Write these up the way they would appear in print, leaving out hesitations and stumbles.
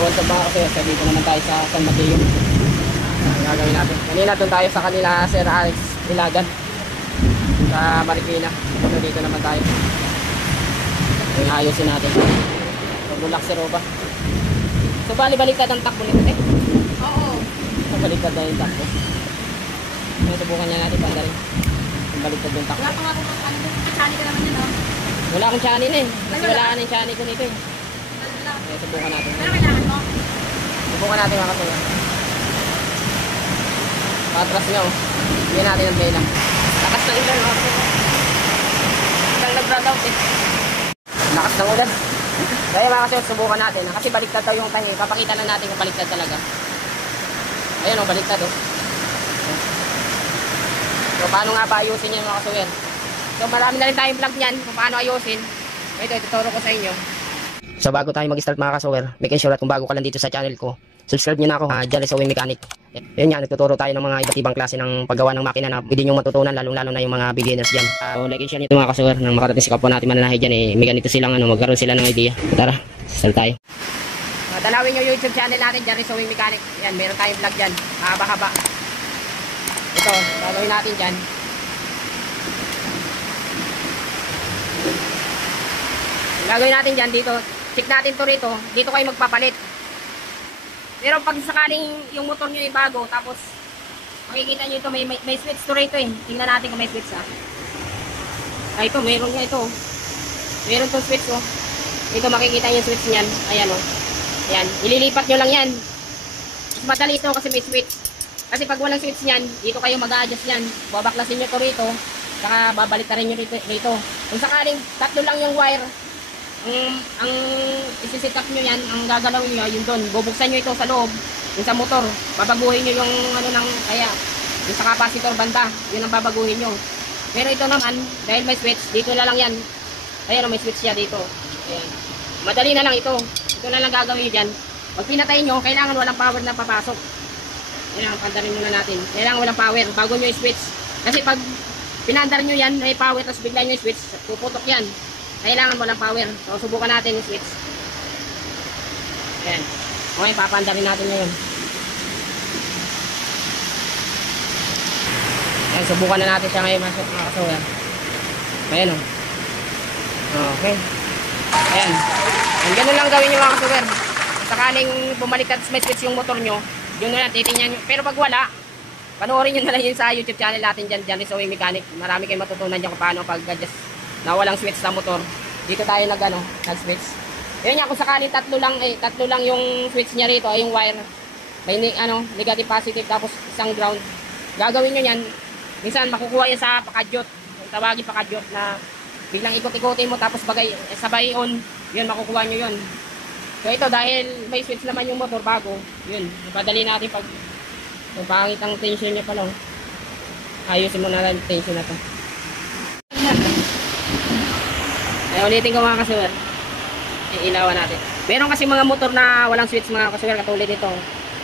what's up mga kasi dito naman tayo sa San Mateo. Ang gagawin natin. Kanina doon tayo sa kanila Sir Alex Ilagan sa Marikina. Dito naman tayo. Yung ayusin natin. Magbulak si Roba. So bali-baliktad ang takbo nito eh. Oo. Baliktad na yung takbo. May subukan niya natin panda rin. Baliktad yung takbo. Wala pa nga kung ano doon. Chani ka naman yun, no? Wala akong chani na eh. Kasi wala ka ng chani ko nito eh. Okay, subukan natin. Pero kailangan mo? Subukan natin mga katuwa. Patras niya oh. Hindi natin ang play lang. Lakas ng ulan mga katuwa. Hanggang nag-brand out eh. Lakas ng ulan. Kaya mga katuwa, subukan natin. Kasi baliktad daw yung tangi. Papakita na natin kung baliktad talaga. Ayun oh, baliktad oh. So paano nga ba ayusin yan mga katuwa? So marami na rin tayong vlog niyan kung paano ayusin. Ito, ituturo ko sa inyo. So bago tayo mag-start mga kasuwer, make sure at kung bago ka lang dito sa channel ko, subscribe nyo na ako, Jan Rizawin Mechanic. Yun nga, nagtuturo tayo ng mga iba't ibang klase ng paggawa ng makina na pwede nyo matutunan, lalong-lalo na yung mga beginners dyan. So like and share nyo ito mga kasuwer, nang makarating sa kapwa natin mananahe dyan, may ganito silang magkaroon sila ng idea. Tara, start tayo. Dalawin yung YouTube channel natin, Jan Rizawin Mechanic. Yan, meron tayong vlog dyan, haba-haba. Ito, gagawin natin dyan. Gagawin natin dyan dito. Check natin to rito. Dito kayo magpapalit. Pero pag sakaling yung motor nyo ay bago, tapos makikita nyo ito, may switch to rito eh. Tingnan natin kung may switch ha. Ito, meron nga ito. Meron tong switch oh. Ito makikita nyo yung switch nyan. Ayan oh. Ayan. Ililipat nyo lang yan. Mas madali ito kasi may switch. Kasi pag walang switch nyan, dito kayo mag-a-adjust yan. Babaklasin nyo to rito. Saka babalik na rin nyo rito. Kung sakaling tatlo lang yung wire, ang isi-set up nyo yan, ang gagalawin nyo, yun doon. Bubuksan nyo ito sa loob, yung sa motor. Babaguhin nyo yung kaya, yung sa capacitor banda, yun ang babaguhin nyo. Pero ito naman, dahil may switch, dito na lang yan. Ayan, may switch siya dito. Ayan. Madali na lang ito. Ito na lang gagawin nyo dyan. Pag pinatay nyo, kailangan walang power na papasok. Ayan, pandarin muna natin. Kailangan walang power, bago nyo i-switch. Kasi pag pinandar nyo yan, may power, tapos bigla nyo i-switch, puputok yan. Kailangan mo ng power. So, subukan natin yung switch. Ayan. Okay, papandarin natin ngayon. Ayan, subukan na natin siya ngayon mga kasuwer. Ayan o. Okay. Ayan. Ayan, ganun lang gawin nyo mga kasuwer. Sakaling bumaliktad may switch yung motor nyo, yun na lang, titingnan nyo. Pero pag wala, panoorin nyo na lang yun sa YouTube channel natin dyan, Jan Rizawin Mechanic. Marami kayong matutunan dyan kung paano pag-adjust na walang switch sa motor. Dito tayo nag-switch. Yun nga, kung sakaling tatlo lang yung switch niya rito, ay yung wire. May negative positive tapos isang ground. Gagawin nyo yan, minsan makukuha yan sa pakadyot. Kung tawagin pakadyot na biglang ikot-ikotin mo tapos sabay on, yun makukuha nyo yun. So ito, dahil may switch naman yung motor bago, yun, napadali natin pag pangit ang tension niya pala. Ayusin mo na lang tension na to. Ay, ulitin ko mga kasuwer. Ilawan natin. Meron kasi mga motor na walang switch mga kasuwer, katulad ito.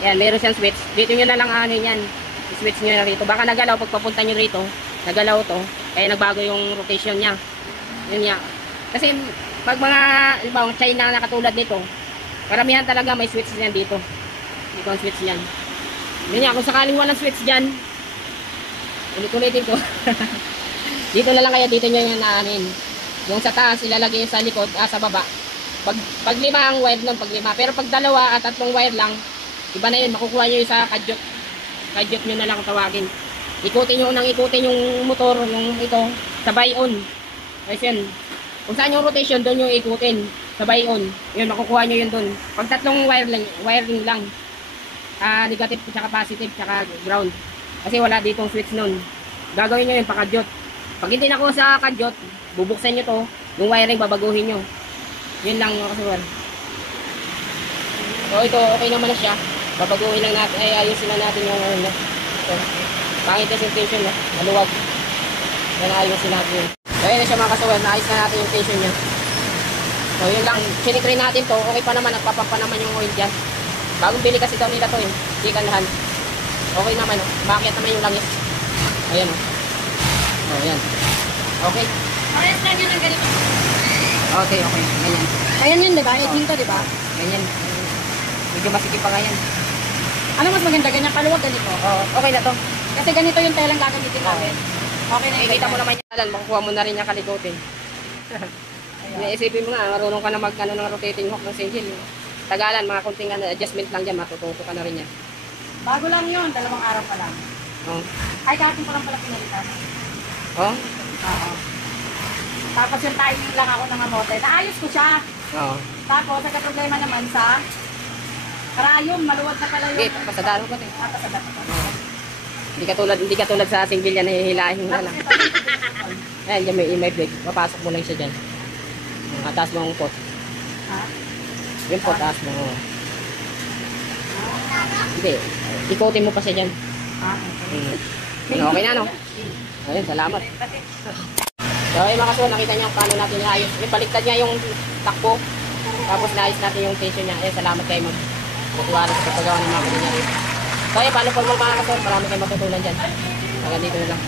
Ayan, meron siyang switch. Dito nyo na lang yan. I-switch nyo na rito. Baka nagalaw pag papunta nyo rito. Nagalaw to. Kaya nagbago yung rotation niya. Yun niya. Kasi pag mga China na katulad nito, karamihan talaga may switch yan dito. Dito ang switch yan. Yun niya. Kung sakaling walang switch dyan, ulit-ulitin ko. Dito na lang kaya dito nyo yan naanin. Yung sa taas, ilalagay yung sa likod, sa baba. Pag lima ang wire nun, pag lima. Pero pag dalawa at tatlong wire lang, iba na yun, makukuha nyo yung sa kadyot. Kadyot nyo na lang tawagin. Ikutin nyo nang ikutin yung motor, yung ito, sabay on. Kasi yun, kung saan yung rotation, doon yung ikutin. Sabay on. Yun, makukuha nyo yun doon. Pag tatlong wiring lang, negative, tsaka positive, tsaka ground. Kasi wala ditong switch nun. Gagawin nyo yun, pakadyot. Pag hindi na ko sa kadyot, bubuksan nyo to, yung wiring babaguhin nyo. Yun lang mga kasuwer. So ito, okay naman na siya. Babaguhin lang natin, ayusin na natin yung ito. Pangit na yung tension niya, maluwag. Yan, ayusin natin yun. So yun na siya mga kasuwer, naayos na natin yung tension niya. So yun lang, chinikray natin to, okay pa naman, nagpapapa naman yung oil dyan. Bagong bili kasi daw nila to eh, chikanhan. Okay naman, bakit naman yung langis. Ayan o. Oh, ayan. Okay. Parehas lang yan ang ganito. Okay. Ganyan. Ayan yun, diba? Ayan to, diba? Ganyan. Medyo masikip pa nga yan. Ano mas maganda? Ganyan paluwag ganito? Oo, okay na to. Kasi ganito yung telang gagamitin namin. Okay na yung Nakikita mo naman yan, makukuha mo na rin yung kalikutin. Naisipin mo nga, marunong ka na ng rotating hook ng single. Tagalan, mga kunting adjustment lang dyan, matututo ka na rin yan. Bago lang yun, 2 araw pa lang. Oo. Ay, kahit pa lang pala pinalitan. Oo? Oo. Tapos yung timing lang ako ng amote. Naayos ko siya. Oo. Tapos, nagka-problema naman sa karayom. Maluwag na pala yun. Sige, pasadaro ko din. Sa dapat. Hindi katulad sa single yan, nahihilahin mo na lang. Ayan, dyan may brake. Papasok mo lang siya dyan. Taas mo ang pot. Ha? Yung pot, taas mo. Oo. Hindi, ikotin mo pa siya dyan. Ha? Okay na, no? Ayun, salamat. So, ayun mga kasuhan, nakita niyo paano natin iayos. Baliktad niya yung takbo. Tapos naayos natin yung tension niya. Ayun, salamat kayo, ma'am. Matuwala sa paggawa ng mga kanina. So, ayun, paano formal mga kasuhan? Marami kayong matutunan dyan. Hanggang dito na lang.